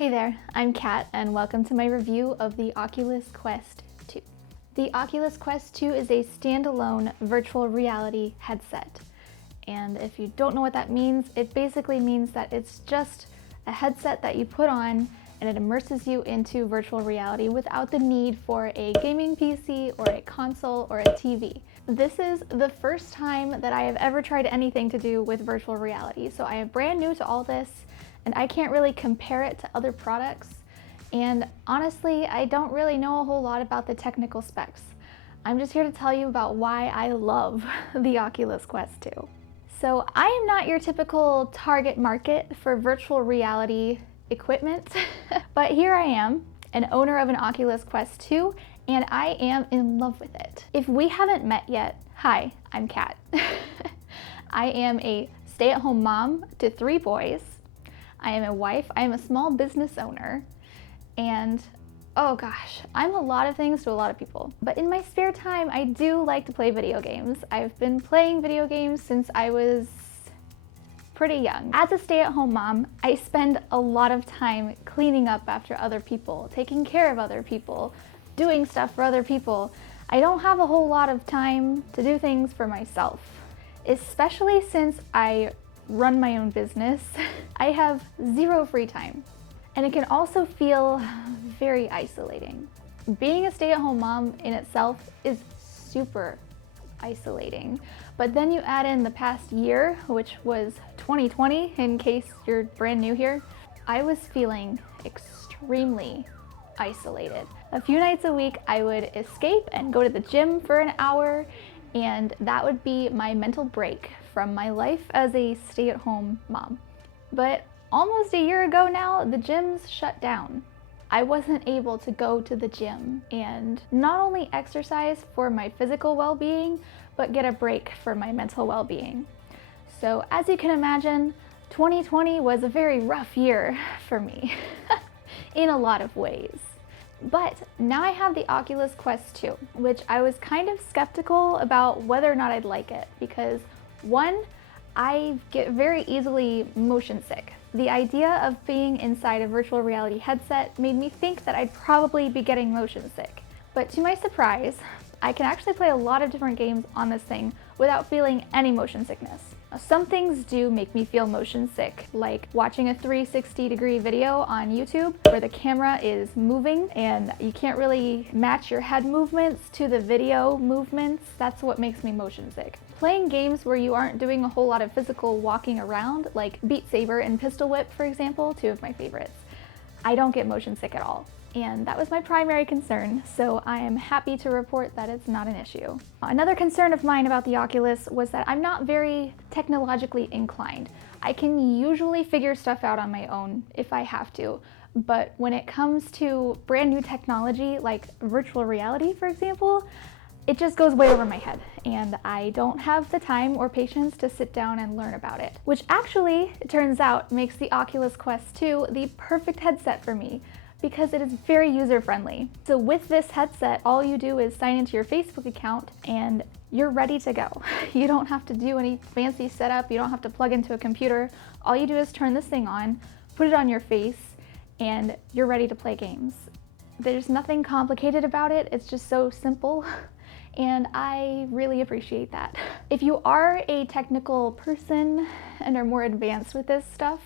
Hey there, I'm Kat and welcome to my review of the Oculus Quest 2. The Oculus Quest 2 is a standalone virtual reality headset. And if you don't know what that means, it basically means that it's just a headset that you put on and it immerses you into virtual reality without the need for a gaming PC or a console or a TV. This is the first time that I have ever tried anything to do with virtual reality, so I am brand new to all this and I can't really compare it to other products. And honestly, I don't really know a whole lot about the technical specs. I'm just here to tell you about why I love the Oculus Quest 2. So I am not your typical target market for virtual reality equipment, but here I am, an owner of an Oculus Quest 2, and I am in love with it. If we haven't met yet, hi, I'm Kat. I am a stay-at-home mom to 3 boys. I am a wife, I am a small business owner, and oh gosh, I'm a lot of things to a lot of people. But in my spare time, I do like to play video games. I've been playing video games since I was pretty young. As a stay-at-home mom, I spend a lot of time cleaning up after other people, taking care of other people, doing stuff for other people. I don't have a whole lot of time to do things for myself, especially since I run my own business. I have 0 free time, and it can also feel very isolating. Being a stay-at-home mom in itself is super isolating, but then you add in the past year, which was 2020, in case you're brand new here, I was feeling extremely isolated. A few nights a week, I would escape and go to the gym for an hour, and that would be my mental break from my life as a stay-at-home mom. But almost a year ago now, the gyms shut down. I wasn't able to go to the gym and not only exercise for my physical well-being, but get a break for my mental well-being. So as you can imagine, 2020 was a very rough year for me in a lot of ways. But now I have the Oculus Quest 2, which I was kind of skeptical about whether or not I'd like it because, one, I get very easily motion sick. The idea of being inside a virtual reality headset made me think that I'd probably be getting motion sick. But to my surprise, I can actually play a lot of different games on this thing without feeling any motion sickness. Some things do make me feel motion sick, like watching a 360-degree video on YouTube where the camera is moving and you can't really match your head movements to the video movements. That's what makes me motion sick. Playing games where you aren't doing a whole lot of physical walking around, like Beat Saber and Pistol Whip, for example, 2 of my favorites, I don't get motion sick at all. And that was my primary concern, so I am happy to report that it's not an issue. Another concern of mine about the Oculus was that I'm not very technologically inclined. I can usually figure stuff out on my own if I have to, but when it comes to brand new technology like virtual reality, for example, it just goes way over my head, and I don't have the time or patience to sit down and learn about it. Which actually, it turns out, makes the Oculus Quest 2 the perfect headset for me, because it is very user-friendly. So with this headset, all you do is sign into your Facebook account and you're ready to go. You don't have to do any fancy setup, you don't have to plug into a computer. All you do is turn this thing on, put it on your face, and you're ready to play games. There's nothing complicated about it, it's just so simple, and I really appreciate that. If you are a technical person and are more advanced with this stuff,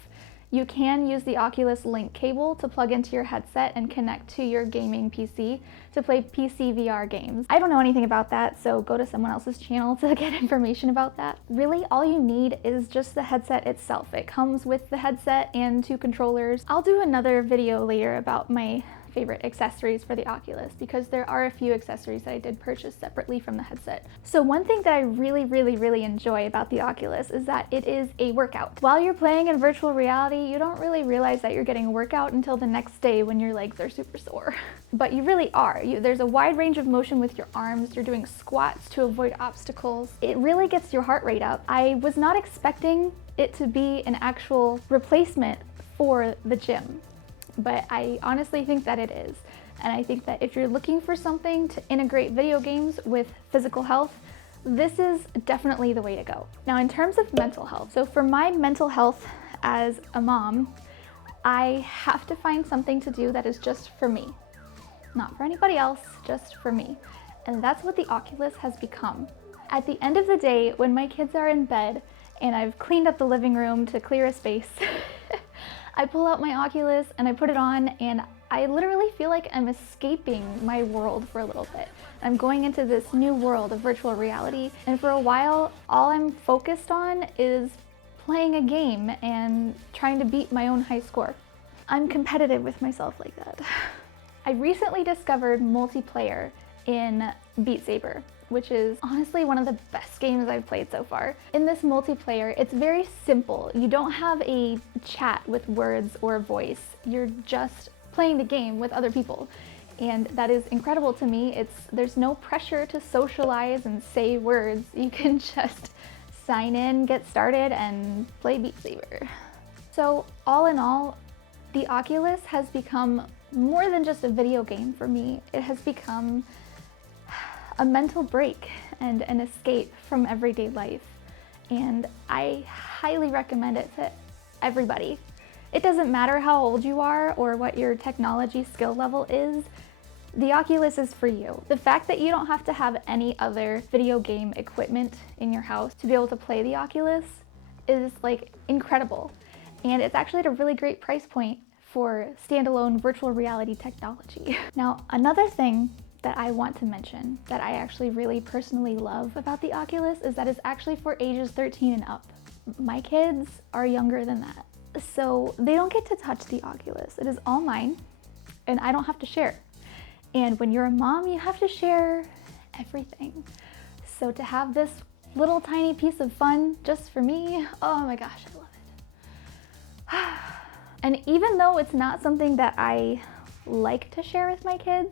you can use the Oculus Link cable to plug into your headset and connect to your gaming PC to play PC VR games. I don't know anything about that, so go to someone else's channel to get information about that. Really, all you need is just the headset itself. It comes with the headset and 2 controllers. I'll do another video later about my favorite accessories for the Oculus because there are a few accessories that I did purchase separately from the headset. So one thing that I really enjoy about the Oculus is that it is a workout. While you're playing in virtual reality, you don't really realize that you're getting a workout until the next day when your legs are super sore. But you really are. There's a wide range of motion with your arms. You're doing squats to avoid obstacles. It really gets your heart rate up. I was not expecting it to be an actual replacement for the gym, but I honestly think that it is. And I think that if you're looking for something to integrate video games with physical health, this is definitely the way to go. Now, in terms of mental health, so for my mental health as a mom, I have to find something to do that is just for me. Not for anybody else, just for me. And that's what the Oculus has become. At the end of the day, when my kids are in bed and I've cleaned up the living room to clear a space, I pull out my Oculus and I put it on, and I literally feel like I'm escaping my world for a little bit. I'm going into this new world of virtual reality, and for a while, all I'm focused on is playing a game and trying to beat my own high score. I'm competitive with myself like that. I recently discovered multiplayer in Beat Saber, which is honestly one of the best games I've played so far. In this multiplayer, it's very simple. You don't have a chat with words or voice. You're just playing the game with other people. And that is incredible to me. There's no pressure to socialize and say words. You can just sign in, get started, and play Beat Saber. So all in all, the Oculus has become more than just a video game for me. It has become a mental break and an escape from everyday life. And I highly recommend it to everybody. It doesn't matter how old you are or what your technology skill level is, the Oculus is for you. The fact that you don't have to have any other video game equipment in your house to be able to play the Oculus is like incredible. And it's actually at a really great price point for standalone virtual reality technology. Now, another thing that I want to mention that I actually really personally love about the Oculus is that it's actually for ages 13 and up. My kids are younger than that, so they don't get to touch the Oculus. It is all mine, and I don't have to share. And when you're a mom, you have to share everything. So to have this little tiny piece of fun just for me, oh my gosh, I love it. And even though it's not something that I like to share with my kids,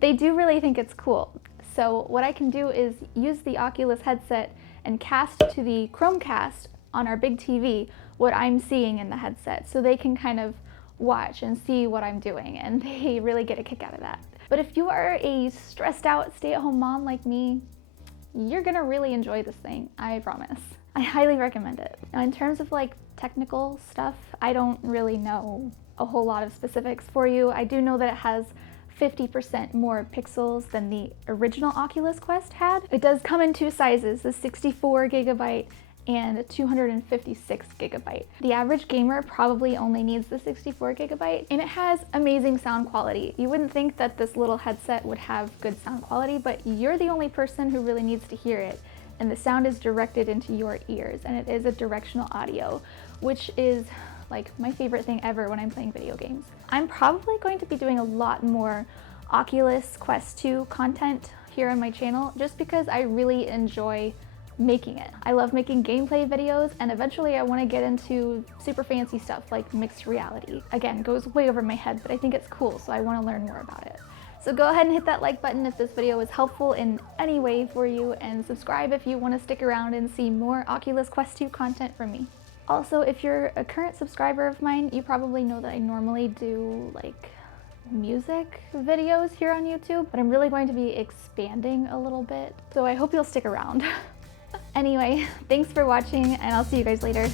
they do really think it's cool. So what I can do is use the Oculus headset and cast to the Chromecast on our big TV what I'm seeing in the headset, so they can kind of watch and see what I'm doing, and they really get a kick out of that. But if you are a stressed out stay-at-home mom like me, you're gonna really enjoy this thing, I promise. I highly recommend it. Now, in terms of like technical stuff, I don't really know a whole lot of specifics for you. I do know that it has 50% more pixels than the original Oculus Quest had. It does come in two sizes, the 64 gigabyte and 256 gigabyte. The average gamer probably only needs the 64 gigabyte, and it has amazing sound quality. You wouldn't think that this little headset would have good sound quality, but you're the only person who really needs to hear it, and the sound is directed into your ears, and it is a directional audio, which is like my favorite thing ever when I'm playing video games. I'm probably going to be doing a lot more Oculus Quest 2 content here on my channel just because I really enjoy making it. I love making gameplay videos, and eventually I want to get into super fancy stuff like mixed reality. Again, goes way over my head, but I think it's cool, so I want to learn more about it. So go ahead and hit that like button if this video was helpful in any way for you, and subscribe if you want to stick around and see more Oculus Quest 2 content from me. Also, if you're a current subscriber of mine, you probably know that I normally do like music videos here on YouTube, but I'm really going to be expanding a little bit, so I hope you'll stick around. Anyway, thanks for watching, and I'll see you guys later.